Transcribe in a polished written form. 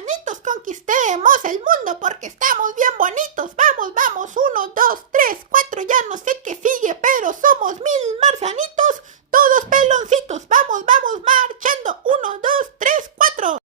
hermanitos, conquistemos el mundo porque estamos bien bonitos. Vamos, vamos, 1, 2, 3, 4, ya no sé